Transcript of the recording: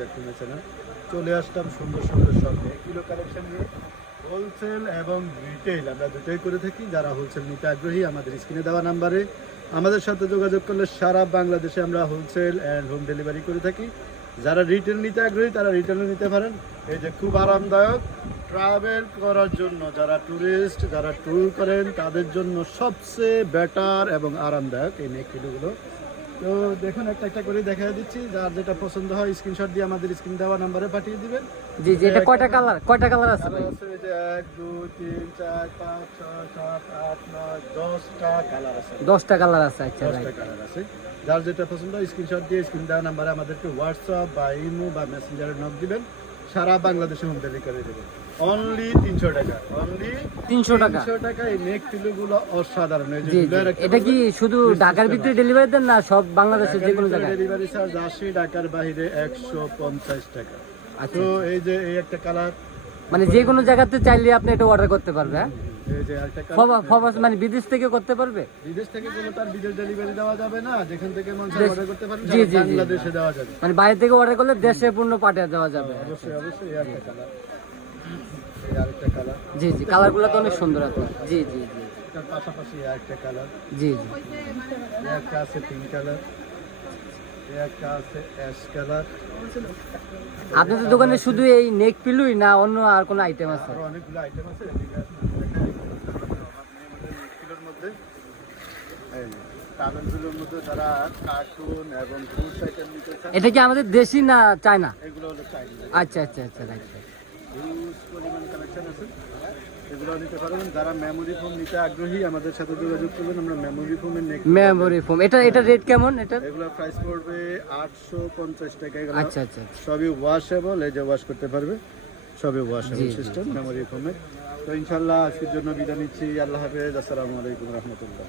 দেখুন চ্যানেল। চলে আসলাম সুন্দর সুন্দর সব কিলো কালেকশন নিয়ে। হোলসেল এবং রিটেল আমরা দুটোই করে থাকি। যারা হোলসেল নিতে আগ্রহী আমাদের স্ক্রিনে দেওয়া নাম্বারে আমাদের সাথে যোগাযোগ করলে সারা বাংলাদেশে আমরা হোলসেল অ্যান্ড হোম ডেলিভারি করে থাকি। যারা রিটেল নিতে আগ্রহী তারা রিটেলও নিতে পারেন। এই যে খুব আরামদায়ক ট্রাভেল করার জন্য, যারা ট্যুরিস্ট যারা ট্যুর করেন তাদের জন্য সবচেয়ে বেটার এবং আরামদায়ক এই নেক পিলোগুলো। তো দেখুন একটা একটা করে দেখা দিচ্ছি, যার যেটা পছন্দ হয় স্ক্রিনশট দিয়ে আমাদের স্ক্রিন দেওয়া নাম্বারে পাঠিয়ে দিবেন। জি জি, এটা কয়টা কালার আছে ভাই? এই যে 1 2 3 4 5 6 7 8 9 10টা কালার আছে। 10টা কালার আছে। আচ্ছা ভাই, 10টা কালার আছে। যার যেটা পছন্দ স্ক্রিনশট দিয়ে স্ক্রিন দেওয়া নাম্বারে আমাদেরকে হোয়াটসঅ্যাপ বা ইমো বা মেসেঞ্জারে নক দিবেন। সারা বাংলাদেশে হোম ডেলিভারি করে দেবেন। অনলি 300 টাকা। অনলি 300 টাকা। 300 টাকা। এই নেক পিলোগুলো অসাধারণ। এই যে জি জি, দুধের একটা এটা কি শুধু ঢাকার ভিতরে ডেলিভারি দেন না সব বাংলাদেশের যে কোনো জায়গায়? ডেলিভারি চার্জ 80, ঢাকার বাইরে 150 টাকা। আচ্ছা, তো এই যে এই একটা কালার, মানে যে কোনো জায়গাতে চাইলে আপনি এটা অর্ডার করতে পারবে? হ্যাঁ, এই যে একটা কালার মানে বিদেশ থেকে করতে পারবে? বিদেশ থেকে কোনো তার বিদেশ ডেলিভারি দেওয়া যাবে না। যেখান থেকে মানুষ অর্ডার করতে পারেন জি, জি, জি। বাংলাদেশে দেওয়া যাবে। মানে বাইরে থেকে অর্ডার করলে দেশে পূর্ণ পাঠিয়ে দেওয়া যাবে। অবশ্যই অবশ্যই। এই একটা কালার, এই আরেকটা কালার। জি জি, কালারগুলো তো অনেক সুন্দর আপনার। জি জি জি তার পাশাপাশি আরেকটা কালার, জি জি। একটা আছে পিঙ্ক কালার, একটা আছে অ্যাশ কালার। আপনাদের দোকানে শুধু এই নেক পিলুই না অন্য আর কোনো আইটেম আছে? আরো অনেকগুলো আইটেম আছে। এদিকে আসুন, দেখাই কিলোর মধ্যে এই টাওয়েলগুলোর মধ্যে যারা কার্টুন এবং ফ্রুটস আইটেম নিতে চান, এটা কি আমাদের দেশি না চায়না? এগুলো হলো চাইনিজ। আচ্ছা আচ্ছা আচ্ছা, রাইট। হিউজ পরিমাণ কালেকশন আছে, এগুলো নিতে পারবেন। যারা মেমোরি ফোম নিতে আগ্রহী আমাদের সাথে যোগাযোগ করবেন। আমরা মেমোরি ফোমের নেক মেমোরি ফোম, এটা রেট কেমন এটা? এগুলো প্রাইস পড়বে 850 টাকা। এগুলো আচ্ছা আচ্ছা আচ্ছা। সবই ওয়াশেবল, এই যে ওয়াশ করতে পারবে, সবই ওয়াশেবল সিস্টেম মেমোরি ফোমের। তো ইনশাল্লাহ আজকের জন্য বিদায় নিচ্ছি। আল্লাহ হাফেজ। আসসালামু আলাইকুম রহমতুল্লাহ।